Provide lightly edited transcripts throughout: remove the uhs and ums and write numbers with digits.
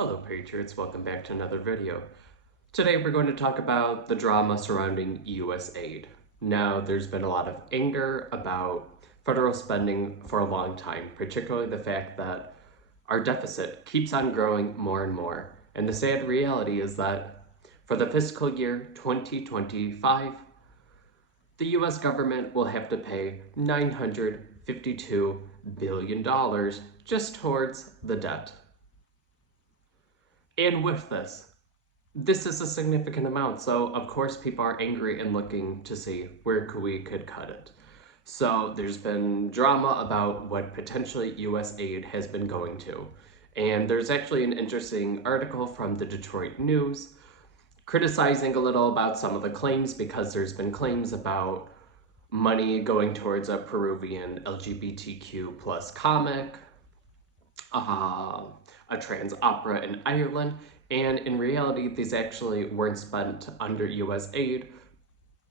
Hello Patriots, welcome back to another video. Today we're going to talk about the drama surrounding US aid. Now, there's been a lot of anger about federal spending for a long time, particularly the fact that our deficit keeps on growing more and more. And the sad reality is that for the fiscal year 2025, the US government will have to pay $952 billion just towards the debt. And with this is a significant amount, so of course people are angry and looking to see where we could cut it. So there's been drama about what potentially US aid has been going to. And there's actually an interesting article from the Detroit News criticizing a little about some of the claims because there's been claims about money going towards a Peruvian LGBTQ plus comic, a trans opera in Ireland, and in reality, these actually weren't spent under US aid,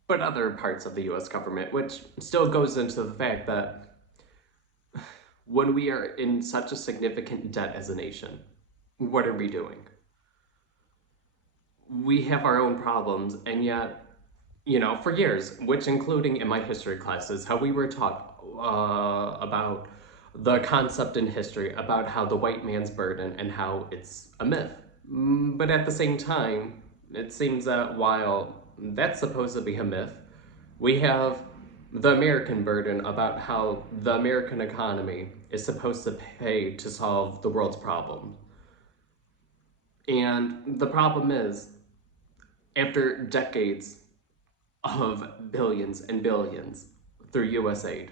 but other parts of the US government, which still goes into the fact that when we are in such a significant debt as a nation, what are we doing? We have our own problems, and yet, for years, which including in my history classes, how we were taught about the concept in history about how the white man's burden and how it's a myth. But at the same time, it seems that while that's supposed to be a myth, we have the American burden about how the American economy is supposed to pay to solve the world's problem. And the problem is, after decades of billions and billions through US aid,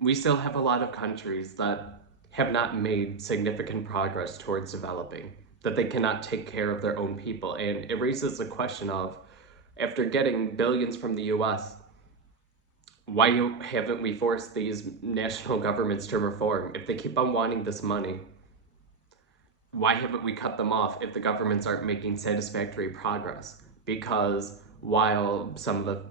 we still have a lot of countries that have not made significant progress towards developing, that they cannot take care of their own people. And it raises the question of, after getting billions from the US, why haven't we forced these national governments to reform? If they keep on wanting this money, why haven't we cut them off if the governments aren't making satisfactory progress? Because while some of the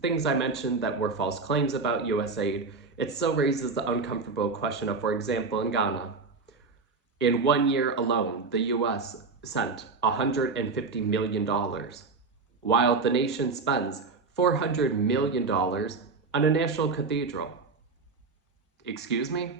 things I mentioned that were false claims about US aid, it still raises the uncomfortable question of, for example, in Ghana, in 1 year alone, the US sent $150 million, while the nation spends $400 million on a national cathedral. Excuse me?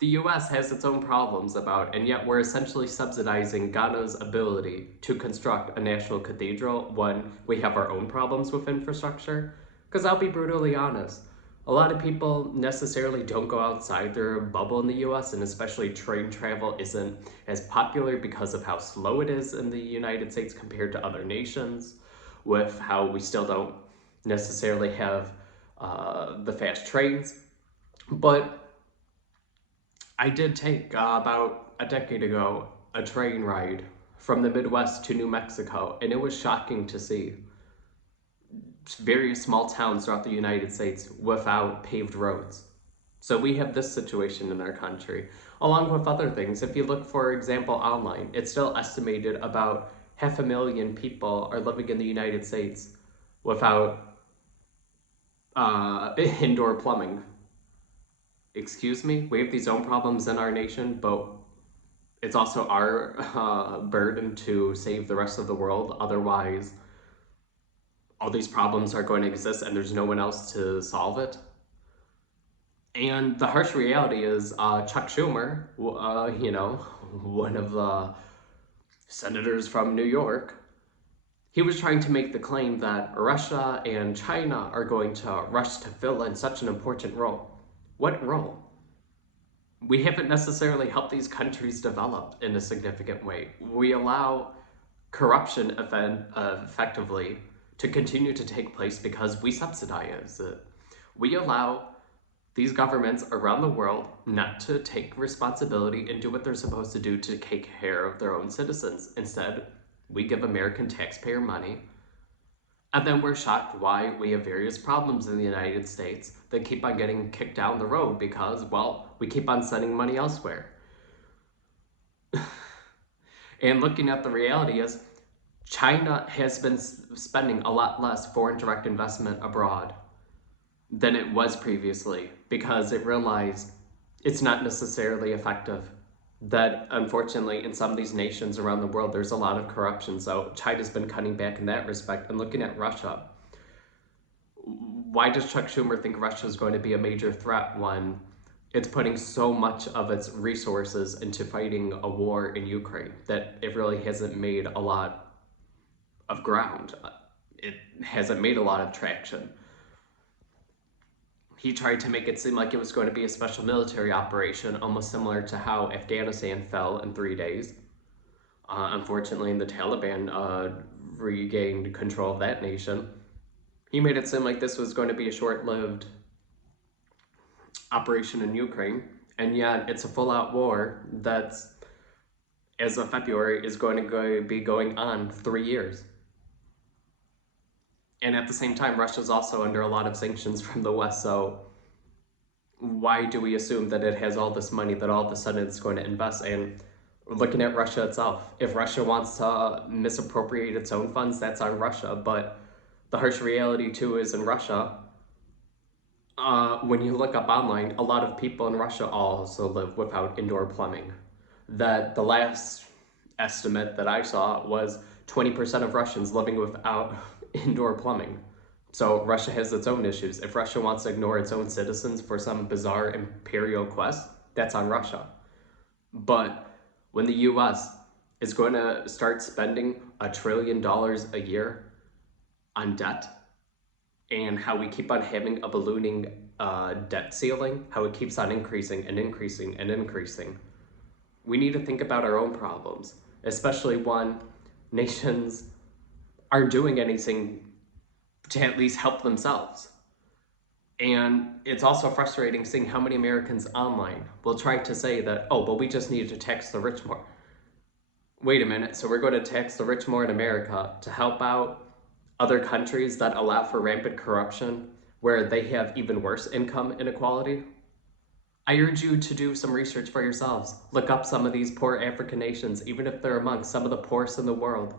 The US has its own problems about, and yet we're essentially subsidizing Ghana's ability to construct a national cathedral when we have our own problems with infrastructure. Because I'll be brutally honest, a lot of people necessarily don't go outside their bubble in the US, and especially train travel isn't as popular because of how slow it is in the United States compared to other nations, with how we still don't necessarily have the fast trains. But I did take about a decade ago a train ride from the Midwest to New Mexico, and it was shocking to see various small towns throughout the United States without paved roads. So we have this situation in our country, along with other things. If you look, for example, online, it's still estimated about 500,000 people are living in the United States without indoor plumbing. Excuse me? We have these own problems in our nation, but it's also our burden to save the rest of the world. Otherwise, all these problems are going to exist and there's no one else to solve it. And the harsh reality is Chuck Schumer, one of the senators from New York, he was trying to make the claim that Russia and China are going to rush to fill in such an important role. What role? We haven't necessarily helped these countries develop in a significant way. We allow corruption effectively to continue to take place because we subsidize it. We allow these governments around the world not to take responsibility and do what they're supposed to do to take care of their own citizens. Instead, we give American taxpayer money, and then we're shocked why we have various problems in the United States that keep on getting kicked down the road because, well, we keep on sending money elsewhere. And looking at the reality is, China has been spending a lot less foreign direct investment abroad than it was previously because it realized it's not necessarily effective that unfortunately in some of these nations around the world there's a lot of corruption. So China's been cutting back in that respect. And looking at Russia, why does Chuck Schumer think Russia is going to be a major threat when it's putting so much of its resources into fighting a war in Ukraine that it really hasn't made a lot of ground? It hasn't made a lot of traction. He tried to make it seem like it was going to be a special military operation, almost similar to how Afghanistan fell in 3 days. Unfortunately, the Taliban regained control of that nation. He made it seem like this was going to be a short-lived operation in Ukraine, and yet it's a full-out war that's, as of February, is going to be going on 3 years. And at the same time, Russia's also under a lot of sanctions from the West, so why do we assume that it has all this money that all of a sudden it's going to invest? And looking at Russia itself, if Russia wants to misappropriate its own funds, that's on Russia. But the harsh reality too is in Russia, when you look up online, a lot of people in Russia also live without indoor plumbing. That the last estimate that I saw was 20% of Russians living without indoor plumbing. So Russia has its own issues. If Russia wants to ignore its own citizens for some bizarre imperial quest, that's on Russia. But when the US is going to start spending $1 trillion a year on debt, and how we keep on having a ballooning debt ceiling, how it keeps on increasing and increasing and increasing, we need to think about our own problems, especially when nations aren't doing anything to at least help themselves. And it's also frustrating seeing how many Americans online will try to say that, oh, but we just need to tax the rich more. Wait a minute, so we're going to tax the rich more in America to help out other countries that allow for rampant corruption where they have even worse income inequality? I urge you to do some research for yourselves. Look up some of these poor African nations, even if they're among some of the poorest in the world.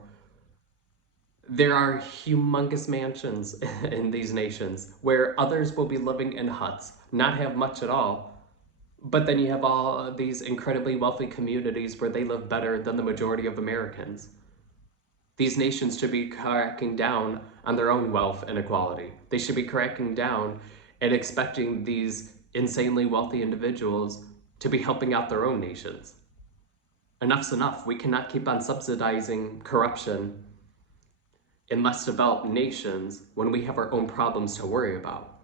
There are humongous mansions in these nations where others will be living in huts, not have much at all. But then you have all these incredibly wealthy communities where they live better than the majority of Americans. These nations should be cracking down on their own wealth inequality. They should be cracking down and expecting these insanely wealthy individuals to be helping out their own nations. Enough's enough. We cannot keep on subsidizing corruption in less developed nations when we have our own problems to worry about.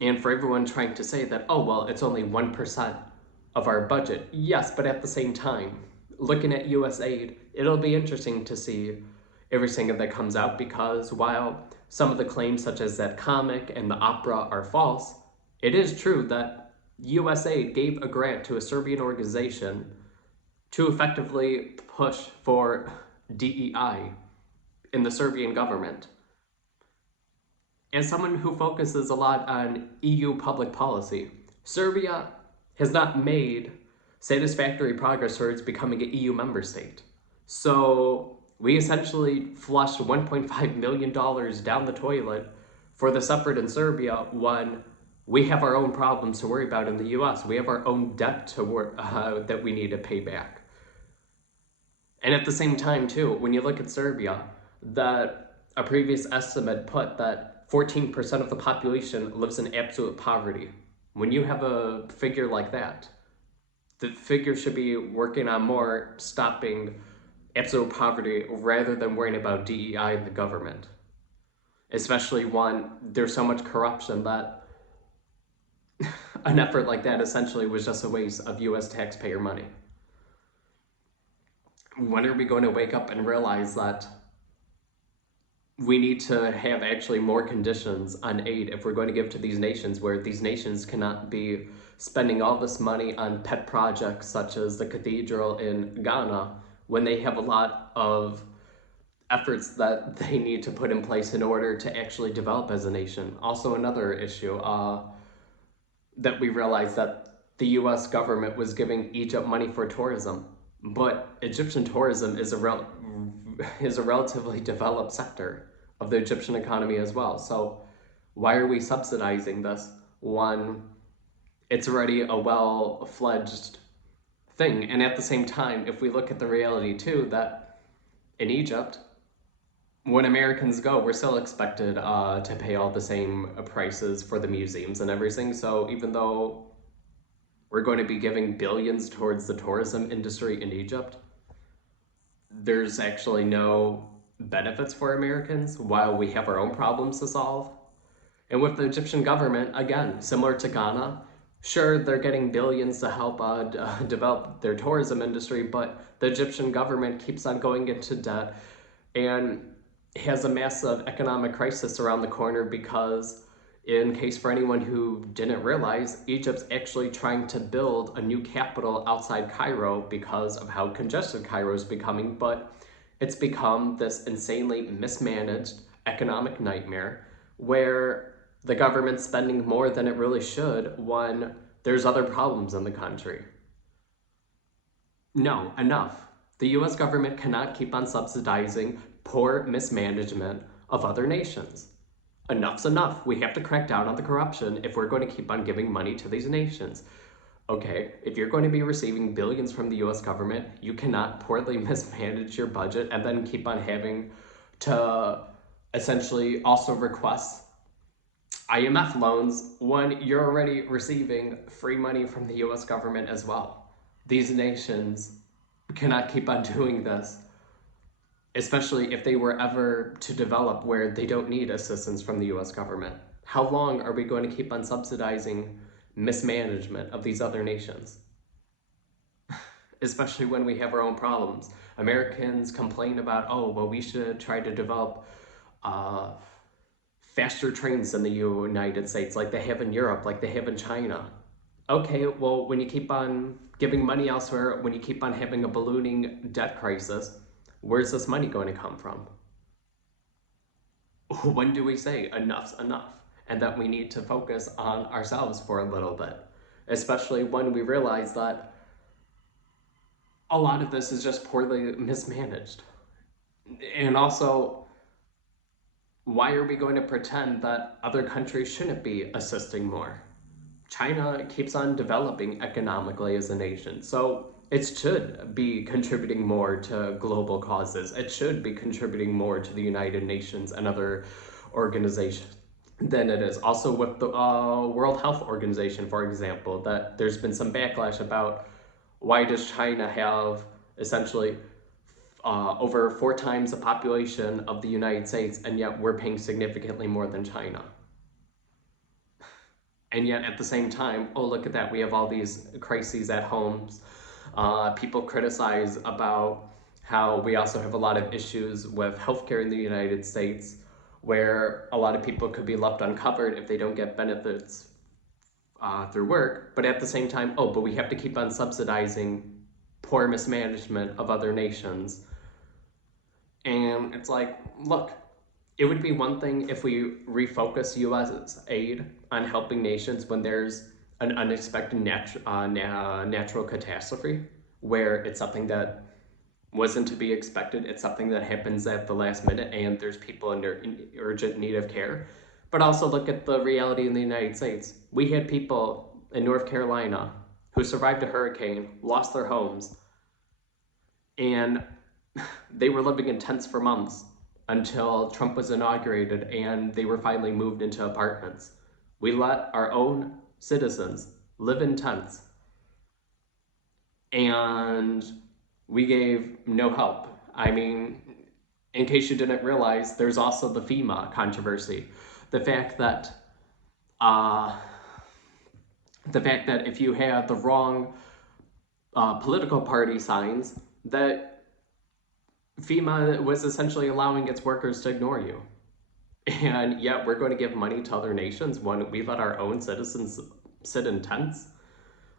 And for everyone trying to say that, oh, well, it's only 1% of our budget. Yes, but at the same time, looking at USAID, it'll be interesting to see everything that comes out, because while some of the claims such as that comic and the opera are false, it is true that USAID gave a grant to a Serbian organization to effectively push for DEI in the Serbian government. As someone who focuses a lot on EU public policy, Serbia has not made satisfactory progress towards becoming an EU member state. So we essentially flushed $1.5 million down the toilet for this effort in Serbia when we have our own problems to worry about in the US. We have our own debt that we need to pay back. And at the same time, too, when you look at Serbia, that a previous estimate put that 14% of the population lives in absolute poverty. When you have a figure like that, the figure should be working on more stopping absolute poverty rather than worrying about DEI in the government. Especially when there's so much corruption that an effort like that essentially was just a waste of US taxpayer money. When are we going to wake up and realize that we need to have actually more conditions on aid if we're going to give to these nations, where these nations cannot be spending all this money on pet projects such as the cathedral in Ghana when they have a lot of efforts that they need to put in place in order to actually develop as a nation. Also another issue that we realized that the US government was giving Egypt money for tourism, but Egyptian tourism is a relatively developed sector of the Egyptian economy as well. So why are we subsidizing this when it's already a well-fledged thing. And at the same time, if we look at the reality too, that in Egypt, when Americans go, we're still expected to pay all the same prices for the museums and everything. So even though we're going to be giving billions towards the tourism industry in Egypt, there's actually no benefits for Americans while we have our own problems to solve. And with the Egyptian government, again, similar to Ghana, sure, they're getting billions to help develop their tourism industry, but the Egyptian government keeps on going into debt and has a massive economic crisis around the corner because, in case for anyone who didn't realize, Egypt's actually trying to build a new capital outside Cairo because of how congested Cairo is becoming, but it's become this insanely mismanaged economic nightmare where the government's spending more than it really should when there's other problems in the country. No, enough. The US government cannot keep on subsidizing poor mismanagement of other nations. Enough's enough. We have to crack down on the corruption if we're going to keep on giving money to these nations. Okay, if you're going to be receiving billions from the US government, you cannot poorly mismanage your budget and then keep on having to essentially also request IMF loans when you're already receiving free money from the US government as well. These nations cannot keep on doing this, especially if they were ever to develop where they don't need assistance from the US government. How long are we going to keep on subsidizing mismanagement of these other nations? Especially when we have our own problems. Americans complain about, oh, well, we should try to develop uh, faster trains in the United States like they have in Europe, like they have in China. Okay, well, when you keep on giving money elsewhere, when you keep on having a ballooning debt crisis, where's this money going to come from? When do we say enough's enough and that we need to focus on ourselves for a little bit? Especially when we realize that a lot of this is just poorly mismanaged. And also, why are we going to pretend that other countries shouldn't be assisting more? China keeps on developing economically as a nation, so it should be contributing more to global causes. It should be contributing more to the United Nations and other organizations than it is. Also with the World Health Organization, for example, that there's been some backlash about why does China have essentially over 4 times the population of the United States, and yet we're paying significantly more than China. And yet at the same time, oh, look at that, we have all these crises at homes. People criticize about how we also have a lot of issues with healthcare in the United States, where a lot of people could be left uncovered if they don't get benefits through work. But at the same time, oh, but we have to keep on subsidizing poor mismanagement of other nations. And it's like, look, it would be one thing if we refocus U.S. aid on helping nations when there's an unexpected natural catastrophe, where it's something that wasn't to be expected. It's something that happens at the last minute and there's people in urgent need of care. But also look at the reality in the United States. We had people in North Carolina who survived a hurricane, lost their homes, and they were living in tents for months until Trump was inaugurated and they were finally moved into apartments. We let our own citizens live in tents and we gave no help. I mean, in case you didn't realize, there's also the FEMA controversy. The fact that uh, if you had the wrong political party signs, that FEMA was essentially allowing its workers to ignore you. And yet we're going to give money to other nations when we let our own citizens sit in tents.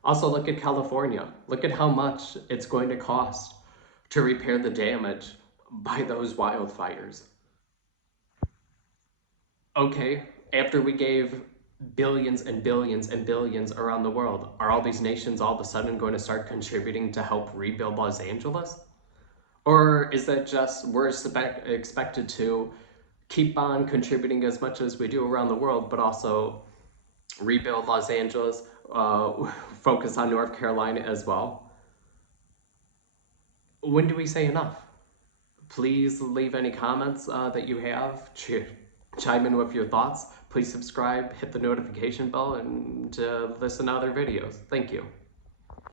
Also, look at California. Look at how much it's going to cost to repair the damage by those wildfires. Okay, after we gave billions and billions and billions around the world, are all these nations all of a sudden going to start contributing to help rebuild Los Angeles? Or is that just we're expected to keep on contributing as much as we do around the world, but also rebuild Los Angeles, focus on North Carolina as well? When do we say enough? Please leave any comments that you have. Chime in with your thoughts. Please subscribe, hit the notification bell, and listen to other videos. Thank you.